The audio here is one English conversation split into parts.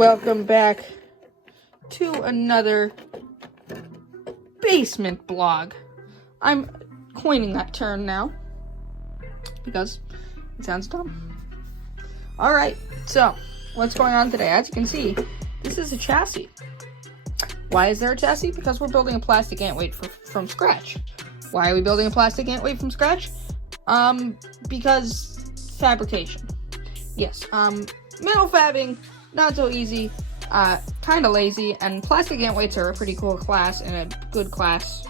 Welcome back to another basement blog. I'm coining that term now because it sounds dumb. Alright, so what's going on today? As you can see, this is a chassis. Why is there a chassis? Because we're building a plastic antweight from scratch. Why are we building a plastic antweight from scratch? Because fabrication. Yes, metal fabbing, not so easy, kind of lazy, and plastic antweights are a pretty cool class and a good class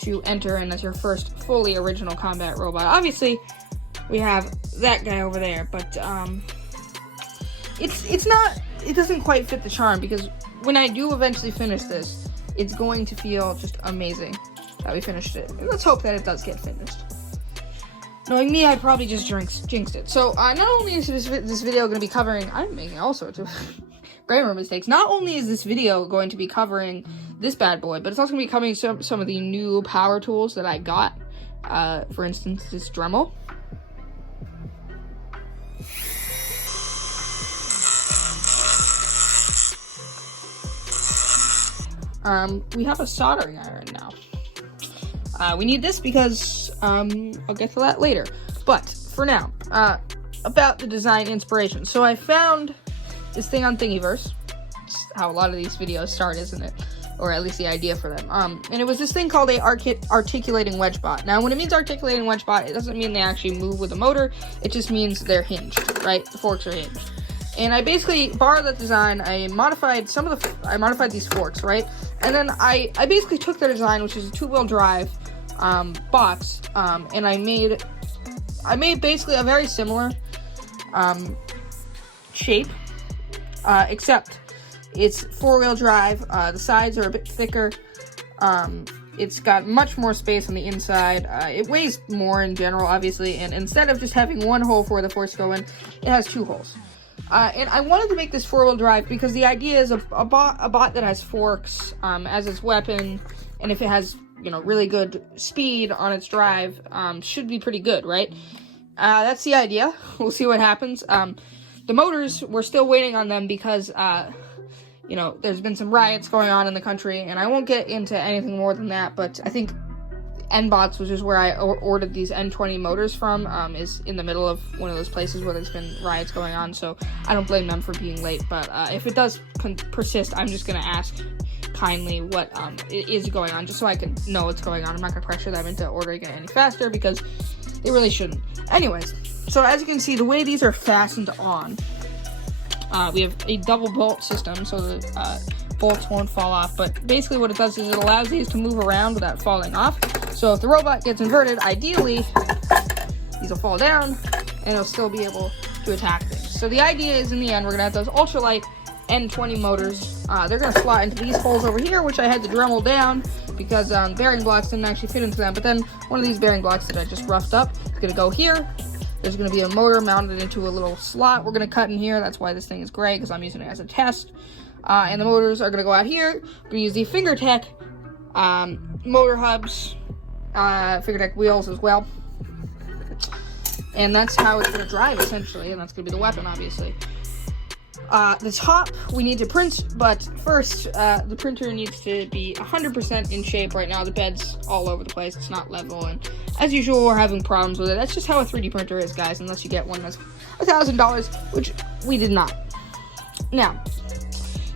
to enter in as your first fully original combat robot. Obviously, we have that guy over there, but it doesn't quite fit the charm, because when I do eventually finish this, it's going to feel just amazing that we finished it. And let's hope that it does get finished. Knowing me, I probably just jinxed it. So, not only is this video going to be covering... I'm making all sorts of grammar mistakes. Not only is this video going to be covering this bad boy, but it's also going to be covering some of the new power tools that I got. For instance, this Dremel. We have a soldering iron now. We need this because, I'll get to that later. But, for now, about the design inspiration. So I found this thing on Thingiverse. It's how a lot of these videos start, isn't it? Or at least the idea for them. And it was this thing called a articulating wedge bot. Now, when it means articulating wedge bot, it doesn't mean they actually move with a motor. It just means they're hinged, right? The forks are hinged. And I basically borrowed that design. I modified these forks, right? And then I basically took their design, which is a two-wheel drive box, and I made basically a very similar shape, except it's four-wheel drive. The sides are a bit thicker. It's got much more space on the inside. It weighs more in general, obviously, and instead of just having one hole for the forks to go in, it has two holes. And I wanted to make this four-wheel drive because the idea is a bot that has forks as its weapon, and if it has, you know, really good speed on its drive, should be pretty good, right? That's the idea. We'll see what happens. The motors, we're still waiting on them because, you know, there's been some riots going on in the country, and I won't get into anything more than that, but I think N-Bots, which is where I ordered these N20 motors from, is in the middle of one of those places where there's been riots going on, so I don't blame them for being late, but if it does persist, I'm just going to ask kindly what is going on, just so I can know what's going on. I'm not going to pressure them into ordering it any faster, because they really shouldn't. Anyways, so as you can see, the way these are fastened on, we have a double bolt system, so the bolts won't fall off, but basically what it does is it allows these to move around without falling off. So if the robot gets inverted, ideally, these will fall down, and it'll still be able to attack things. So the idea is, in the end, we're going to have those ultralight N20 motors. They're going to slot into these holes over here, which I had to Dremel down, because bearing blocks didn't actually fit into them. But then one of these bearing blocks that I just roughed up is going to go here. There's going to be a motor mounted into a little slot we're going to cut in here. That's why this thing is gray, because I'm using it as a test. And the motors are going to go out here. We're going to use the FingerTech motor hubs, FingerTech wheels as well. And that's how it's going to drive, essentially. And that's going to be the weapon, obviously. The top, we need to print, but first, the printer needs to be 100% in shape right now. The bed's all over the place. It's not level, and as usual, we're having problems with it. That's just how a 3D printer is, guys, unless you get one that's $1,000, which we did not. Now,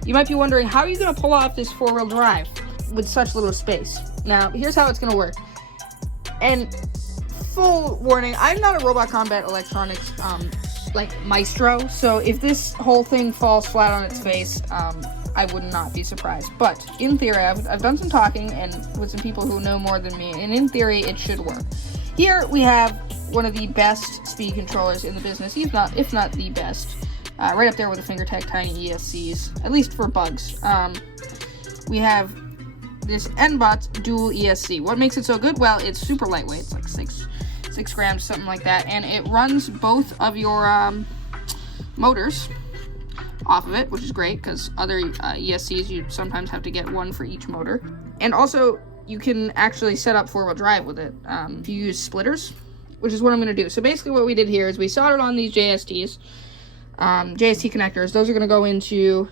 you might be wondering, how are you going to pull off this four-wheel drive with such little space? Now, here's how it's going to work. And full warning, I'm not a Robot Combat Electronics, maestro, so if this whole thing falls flat on its face, I would not be surprised. But, in theory, I've done some talking and with some people who know more than me, and in theory, it should work. Here, we have one of the best speed controllers in the business, if not the best. Right up there with the FingerTech Tiny ESCs, at least for bugs. We have this N-Bots dual ESC. What makes it so good? Well, it's super lightweight. It's like 6 grams, something like that, and it runs both of your motors off of it, which is great, because other ESCs, you sometimes have to get one for each motor. And also, you can actually set up four-wheel drive with it if you use splitters, which is what I'm going to do. So basically what we did here is we soldered on these JST connectors. Those are going to go into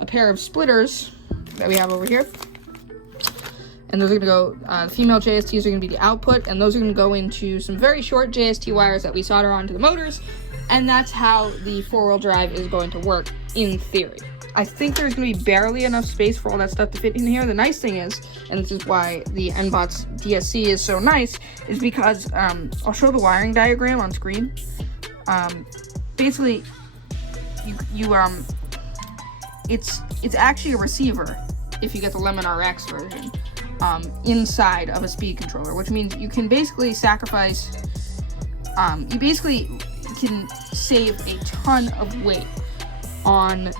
a pair of splitters that we have over here. And those are going to go, the female JSTs are going to be the output, and those are going to go into some very short JST wires that we solder onto the motors, and that's how the four-wheel drive is going to work in theory. I think there's going to be barely enough space for all that stuff to fit in here. The nice thing is, and this is why the NBOT's DSC is so nice, is because, I'll show the wiring diagram on screen. Basically, it's actually a receiver if you get the Lemon RX version. Inside of a speed controller, which means you can basically sacrifice, you basically can save a ton of weight on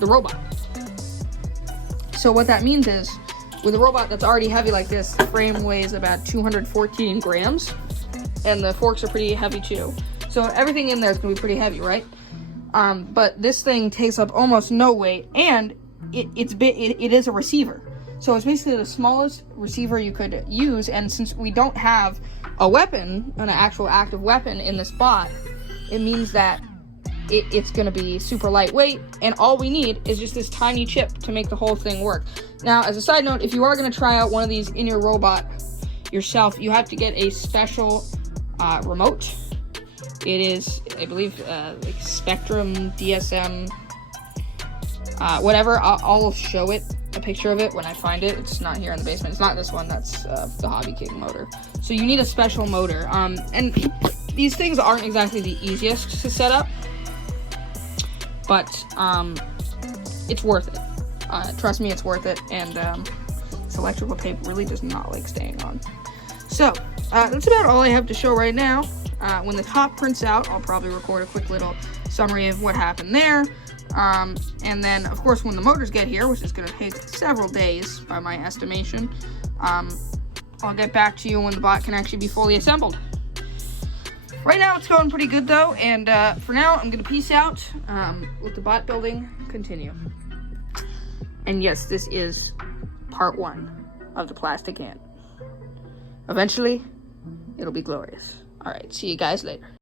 the robot. So what that means is, with a robot that's already heavy like this, the frame weighs about 214 grams, and the forks are pretty heavy too. So everything in there is going to be pretty heavy, right? But this thing takes up almost no weight, and it is a receiver. So it's basically the smallest receiver you could use, and since we don't have a weapon, an actual active weapon in this bot, it means that it's going to be super lightweight, and all we need is just this tiny chip to make the whole thing work. Now, as a side note, if you are going to try out one of these in your robot yourself, you have to get a special remote. It is, I believe, like Spectrum, DSM, whatever. I'll show it. A picture of it when I find it. It's not here in the basement. It's not this one. That's the Hobby King motor. So you need a special motor. And these things aren't exactly the easiest to set up, but it's worth it. Trust me, it's worth it. And this electrical tape really does not like staying on. So that's about all I have to show right now. When the top prints out, I'll probably record a quick little summary of what happened there. And then, of course, when the motors get here, which is going to take several days by my estimation, I'll get back to you when the bot can actually be fully assembled. Right now, it's going pretty good, though, and for now, I'm going to peace out, let the bot building continue. And yes, this is part 1 of the plastic ant. Eventually, it'll be glorious. Alright, see you guys later.